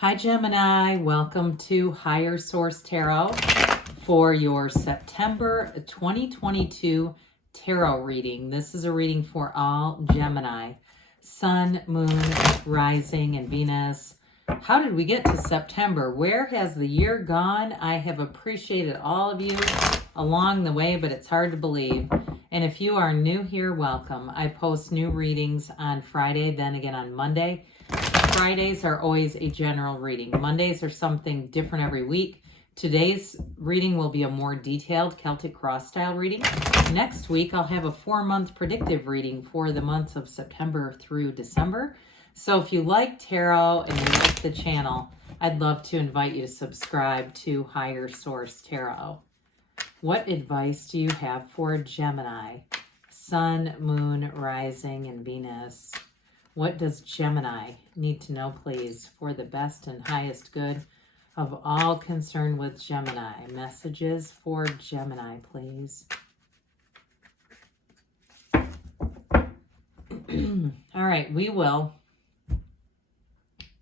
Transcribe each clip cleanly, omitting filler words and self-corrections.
Hi Gemini, welcome to Higher Source Tarot for your September 2022 tarot reading. This is a reading for all Gemini, Sun, Moon, Rising, and Venus. How did we get to September? Where has the year gone? I have appreciated all of you along the way, but it's hard to believe. And if you are new here, welcome. I post new readings on Friday, then again on Monday. Fridays are always a general reading. Mondays are something different every week. Today's reading will be a more detailed Celtic cross style reading. Next week, I'll have a 4-month predictive reading for the months of September through December. So if you like tarot and you like the channel, I'd love to invite you to subscribe to Higher Source Tarot. What advice do you have for Gemini? Sun, Moon, Rising, and Venus. What does Gemini need to know, please, for the best and highest good of all concerned with Gemini? Messages for Gemini, please. All right, we will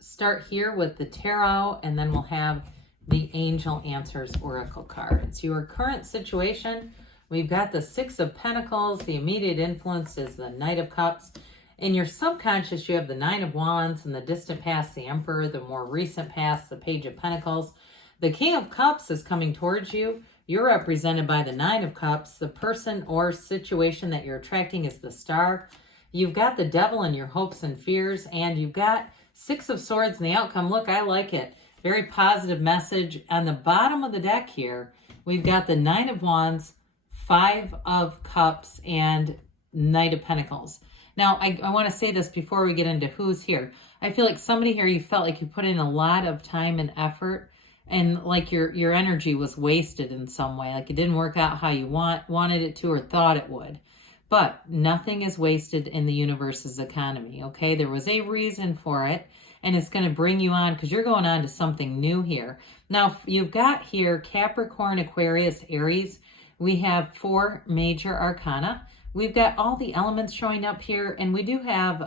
start here with the tarot, and then we'll have the Angel Answers Oracle cards. Your current situation, we've got the Six of Pentacles. The immediate influence is the Knight of Cups. In your subconscious, you have the Nine of Wands, and the distant past, the Emperor, the more recent past, the Page of Pentacles. The King of Cups is coming towards you. You're represented by the Nine of Cups. The person or situation that you're attracting is the Star. You've got the Devil in your hopes and fears, and you've got Six of Swords in the outcome. Look, I like it. Very positive message. On the bottom of the deck here, we've got the Nine of Wands, Five of Cups, and Knight of Pentacles. Now, I want to say this before we get into who's here. I feel like somebody here, you felt like you put in a lot of time and effort, and like your energy was wasted in some way. Like it didn't work out how you wanted it to or thought it would. But nothing is wasted in the universe's economy, okay? There was a reason for it, and it's going to bring you on because you're going on to something new here. Now, you've got here Capricorn, Aquarius, Aries. We have 4 major arcana. We've got all the elements showing up here, and we do have,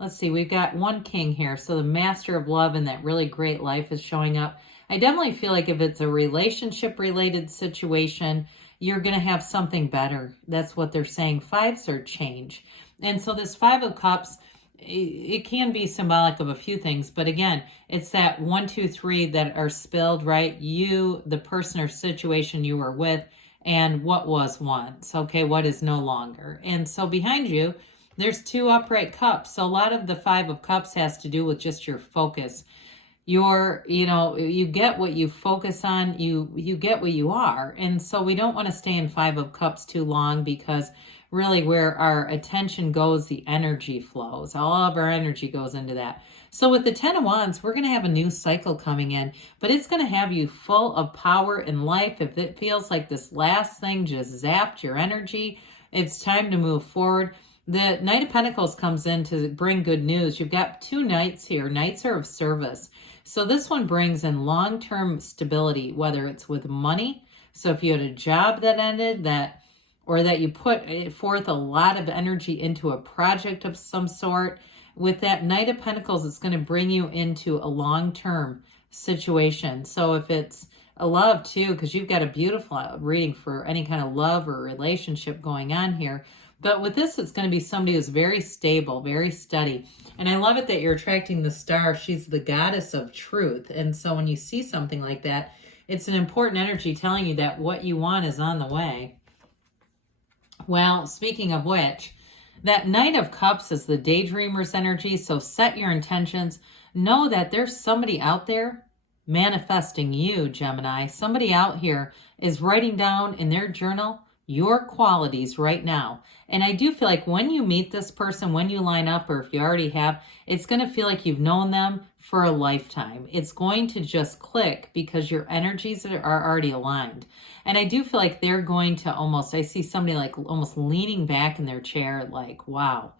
let's see, we've got 1 king here. So the master of love and that really great life is showing up. I definitely feel like if it's a relationship-related situation, you're going to have something better. That's what they're saying. Fives are change. And so this Five of Cups, it can be symbolic of a few things, but again, it's that 1, 2, 3 that are spilled, right? You, the person or situation you were with, and what was once, okay, what is no longer. And so behind you, there's 2 upright cups. So a lot of the Five of Cups has to do with just your focus. You get what you focus on, you get what you are. And so we don't want to stay in Five of Cups too long, because really where our attention goes, the energy flows. All of our energy goes into that. So with the 10 of Wands, we're going to have a new cycle coming in, but it's going to have you full of power in life. If it feels like this last thing just zapped your energy, it's time to move forward. The Knight of Pentacles comes in to bring good news. You've got 2 knights here. Knights are of service. So this one brings in long-term stability, whether it's with money. So if you had a job that ended, or that you put forth a lot of energy into a project of some sort, with that Knight of Pentacles, it's going to bring you into a long-term situation. So if it's a love too, because you've got a beautiful reading for any kind of love or relationship going on here. But with this, it's going to be somebody who's very stable, very steady. And I love it that you're attracting the Star. She's the goddess of truth. And so when you see something like that, it's an important energy telling you that what you want is on the way. Well, speaking of which, that Knight of Cups is the daydreamer's energy. So set your intentions. Know that there's somebody out there manifesting you, Gemini. Somebody out here is writing down in their journal your qualities right now. And I do feel like when you meet this person, when you line up, or if you already have, it's going to feel like you've known them for a lifetime. It's going to just click because your energies are already aligned. And I do feel like they're going to I see somebody like almost leaning back in their chair, like, wow.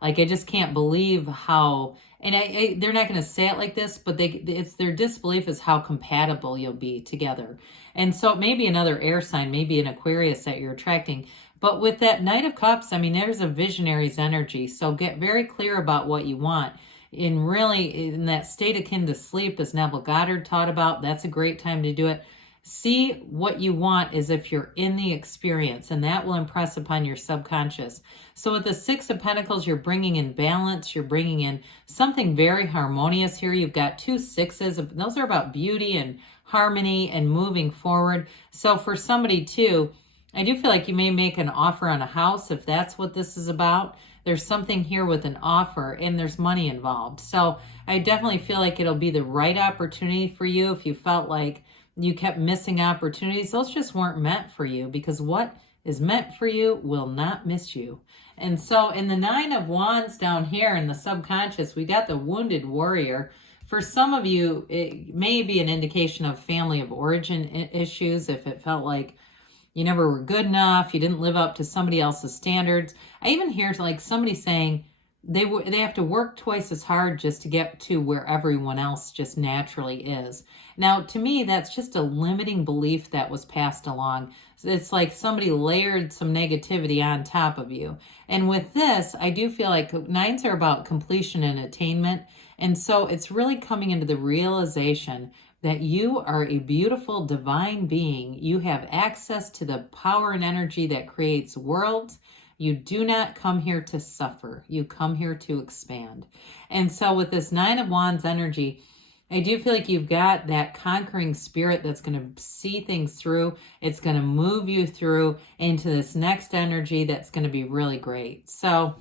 Like, I just can't believe how, and they're not going to say it like this, but it's their disbelief is how compatible you'll be together. And so it may be another air sign, maybe an Aquarius that you're attracting. But with that Knight of Cups, I mean, there's a visionary's energy. So get very clear about what you want. in that state akin to sleep, as Neville Goddard taught about. That's a great time to do it. See what you want as if you're in the experience, and that will impress upon your subconscious. So with the Six of Pentacles, you're bringing in balance. You're bringing in something very harmonious here. You've got two sixes. Those are about beauty and harmony and moving forward. So for somebody too, I do feel like you may make an offer on a house if that's what this is about. There's something here with an offer and there's money involved. So I definitely feel like it'll be the right opportunity for you. If you felt like you kept missing opportunities, those just weren't meant for you, because what is meant for you will not miss you. And so in the Nine of Wands down here in the subconscious, we got the Wounded Warrior. For some of you, it may be an indication of family of origin issues. If it felt like you never were good enough, you didn't live up to somebody else's standards. I even hear like somebody saying they have to work twice as hard just to get to where everyone else just naturally is. Now, to me, that's just a limiting belief that was passed along. It's like somebody layered some negativity on top of you. And with this, I do feel like nines are about completion and attainment. And so it's really coming into the realization that you are a beautiful divine being. You have access to the power and energy that creates worlds. You do not come here to suffer. You come here to expand. And so with this Nine of Wands energy, I do feel like you've got that conquering spirit that's going to see things through. It's going to move you through into this next energy that's going to be really great. So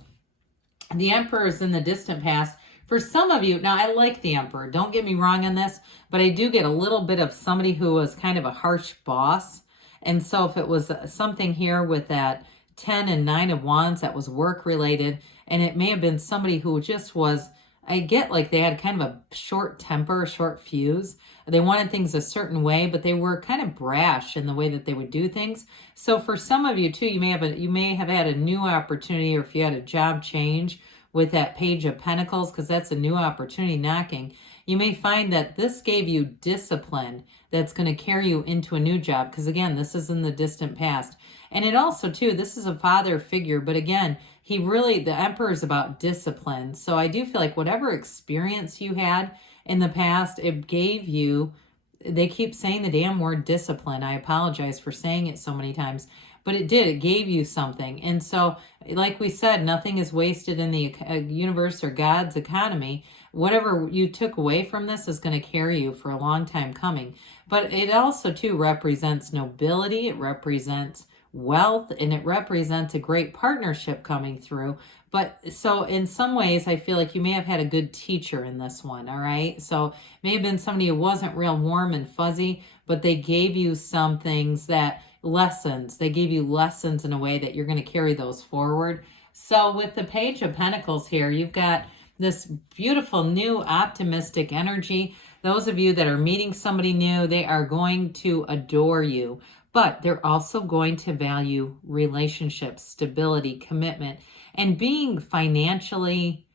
the Emperor is in the distant past. For some of you, now I like the Emperor, don't get me wrong on this, but I do get a little bit of somebody who was kind of a harsh boss. And so if it was something here with that 10 and 9 of Wands that was work related, and it may have been somebody who just was, I get like they had kind of a short temper, short fuse. They wanted things a certain way, but they were kind of brash in the way that they would do things. So for some of you too, you may have had a new opportunity, or if you had a job change with that Page of Pentacles, because that's a new opportunity knocking, you may find that this gave you discipline that's going to carry you into a new job. Because again, this is in the distant past. And it also too, this is a father figure, but again, the Emperor is about discipline. So I do feel like whatever experience you had in the past, it gave you, they keep saying the damn word discipline. I apologize for saying it so many times, but it gave you something. And so, like we said, nothing is wasted in the universe or God's economy. Whatever you took away from this is going to carry you for a long time coming. But it also too represents nobility. It represents wealth, and it represents a great partnership coming through. But so in some ways, I feel like you may have had a good teacher in this one, all right? So may have been somebody who wasn't real warm and fuzzy, but they gave you some things they gave you lessons in a way that you're going to carry those forward. So with the Page of Pentacles here, you've got this beautiful new optimistic energy. Those of you that are meeting somebody new, they are going to adore you, but they're also going to value relationships, stability, commitment, and being financially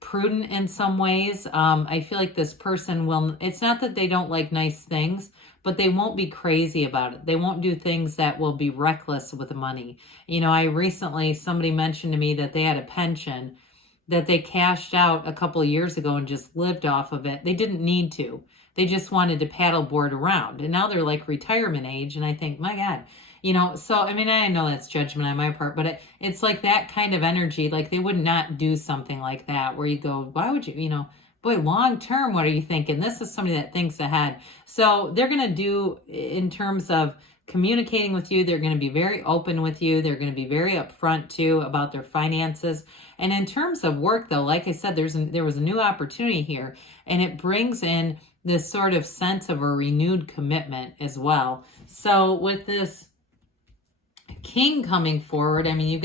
prudent in some ways. I feel like this person it's not that they don't like nice things, but they won't be crazy about it. They won't do things that will be reckless with the money. You know, somebody mentioned to me that they had a pension that they cashed out a couple of years ago and just lived off of it. They didn't need to. They just wanted to paddleboard around. And now they're like retirement age. And I think, my God, so, I mean, I know that's judgment on my part, but it's like that kind of energy. Like they would not do something like that where you go, why would you, boy, long term, what are you thinking? This is somebody that thinks ahead. So they're going to do, in terms of communicating with you, they're going to be very open with you. They're going to be very upfront too about their finances. And in terms of work though, like I said, there was a new opportunity here, and it brings in this sort of sense of a renewed commitment as well. So with this King coming forward, I mean,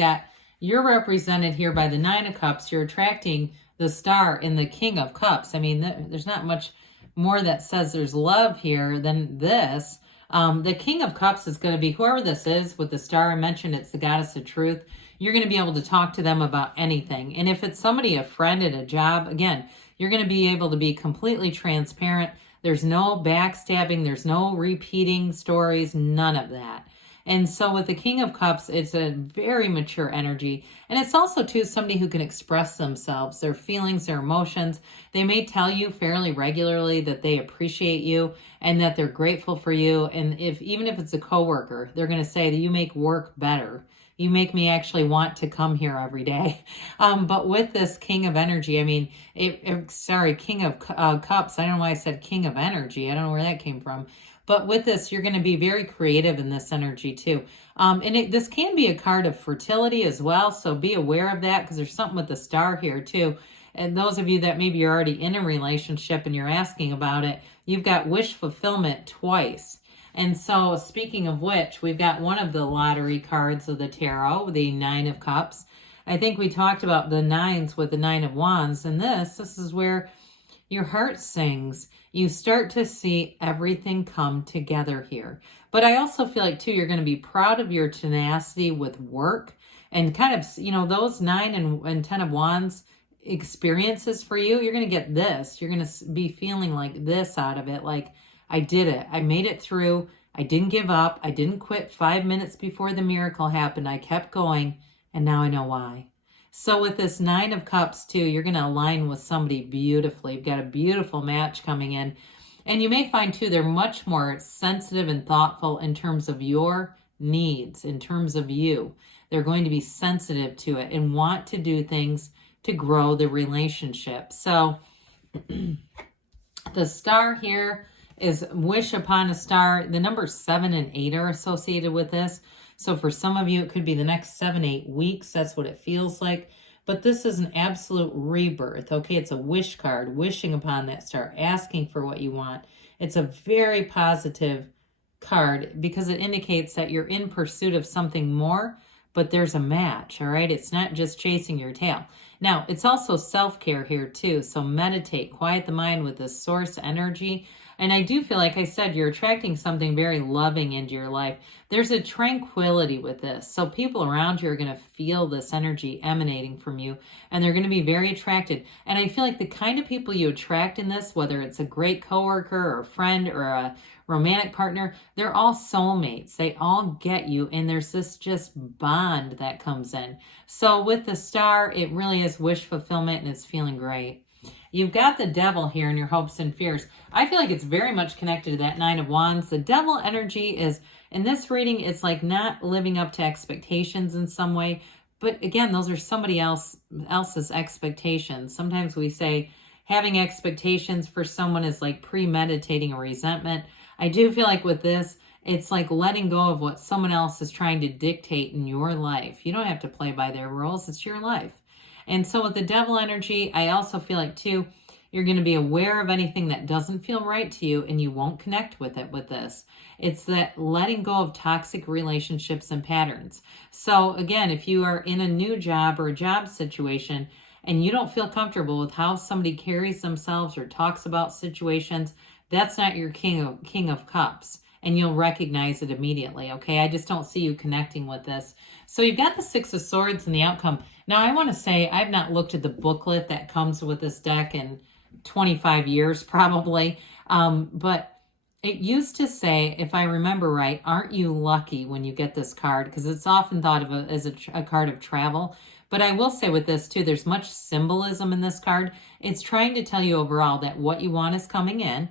you're represented here by the Nine of Cups. You're attracting the Star in the King of Cups. I mean, there's not much more that says there's love here than this. The King of Cups is going to be whoever this is with the Star. I mentioned it's the Goddess of Truth. You're going to be able to talk to them about anything. And if it's somebody, a friend at a job, again, you're going to be able to be completely transparent. There's no backstabbing. There's no repeating stories, none of that. And so with the King of Cups, it's a very mature energy. And it's also, too, somebody who can express themselves, their feelings, their emotions. They may tell you fairly regularly that they appreciate you and that they're grateful for you. And even if it's a coworker, they're going to say that you make work better. You make me actually want to come here every day. But with this King of Energy, I mean, King of Cups. I don't know why I said King of Energy. I don't know where that came from. But with this, you're going to be very creative in this energy too. This can be a card of fertility as well. So be aware of that because there's something with the star here too. And those of you that maybe you're already in a relationship and you're asking about it, you've got wish fulfillment twice. And so speaking of which, we've got one of the lottery cards of the tarot, the Nine of Cups. I think we talked about the nines with the Nine of Wands. And this is where your heart sings. You start to see everything come together here. But I also feel like, too, you're going to be proud of your tenacity with work and kind of, those 9 and 10 of Wands experiences for you. You're going to get this. You're going to be feeling like this out of it. Like, I did it. I made it through. I didn't give up. I didn't quit 5 minutes before the miracle happened. I kept going, and now I know why. So with this 9 of Cups too, you're going to align with somebody beautifully. You've got a beautiful match coming in. And you may find too, they're much more sensitive and thoughtful in terms of your needs, in terms of you. They're going to be sensitive to it and want to do things to grow the relationship. So the star here is wish upon a star. The numbers 7 and 8 are associated with this. So for some of you, it could be the next 7-8 weeks. That's what it feels like. But this is an absolute rebirth. Okay, it's a wish card, wishing upon that star, asking for what you want. It's a very positive card because it indicates that you're in pursuit of something more, but there's a match, all right? It's not just chasing your tail. Now, it's also self-care here too. So meditate, quiet the mind with this source energy. And I do feel like I said, you're attracting something very loving into your life. There's a tranquility with this. So people around you are going to feel this energy emanating from you, and they're going to be very attracted. And I feel like the kind of people you attract in this, whether it's a great coworker or a friend or a romantic partner, they're all soulmates. They all get you, and there's this just bond that comes in. So with the star, it really is wish fulfillment, and it's feeling great. You've got the devil here in your hopes and fears. I feel like it's very much connected to that 9 of Wands. The devil energy is, in this reading, it's like not living up to expectations in some way. But again, those are somebody else's expectations. Sometimes we say having expectations for someone is like premeditating a resentment. I do feel like with this, it's like letting go of what someone else is trying to dictate in your life. You don't have to play by their rules. It's your life. And so with the devil energy, I also feel like too, you're going to be aware of anything that doesn't feel right to you and you won't connect with it with this. It's that letting go of toxic relationships and patterns. So again, if you are in a new job or a job situation and you don't feel comfortable with how somebody carries themselves or talks about situations, that's not your King of Cups. And you'll recognize it immediately, okay? I just don't see you connecting with this. So you've got the 6 of Swords and the outcome. Now, I want to say I've not looked at the booklet that comes with this deck in 25 years probably. But it used to say, if I remember right, aren't you lucky when you get this card? Because it's often thought of as a card of travel. But I will say with this too, there's much symbolism in this card. It's trying to tell you overall that what you want is coming in.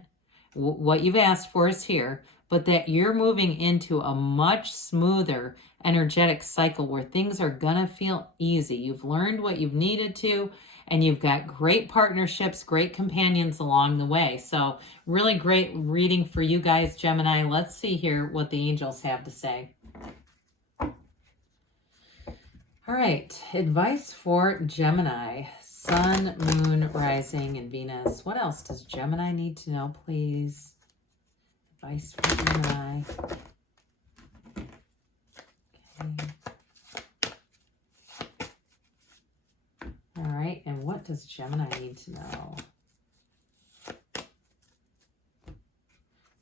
What you've asked for is here. But that you're moving into a much smoother energetic cycle where things are going to feel easy. You've learned what you've needed to, and you've got great partnerships, great companions along the way. So really great reading for you guys, Gemini. Let's see here what the angels have to say. All right, advice for Gemini. Sun, Moon, Rising, and Venus. What else does Gemini need to know, please? Advice for Gemini. Okay. All right, and what does Gemini need to know?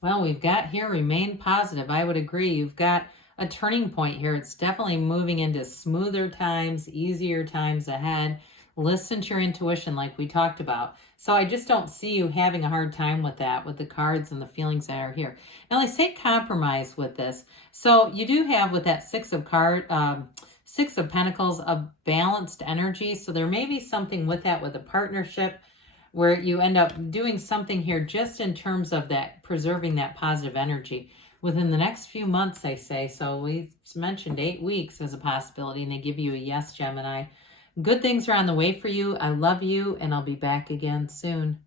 Well, we've got here remain positive. I would agree. You've got a turning point here. It's definitely moving into smoother times, easier times ahead. Listen to your intuition like we talked about. So I just don't see you having a hard time with that, with the cards and the feelings that are here. Now I say compromise with this. So you do have with that Six of Pentacles, a balanced energy. So there may be something with that with a partnership where you end up doing something here just in terms of that, preserving that positive energy within the next few months, they say. So we mentioned 8 weeks as a possibility, and they give you a yes, Gemini. Good things are on the way for you. I love you, and I'll be back again soon.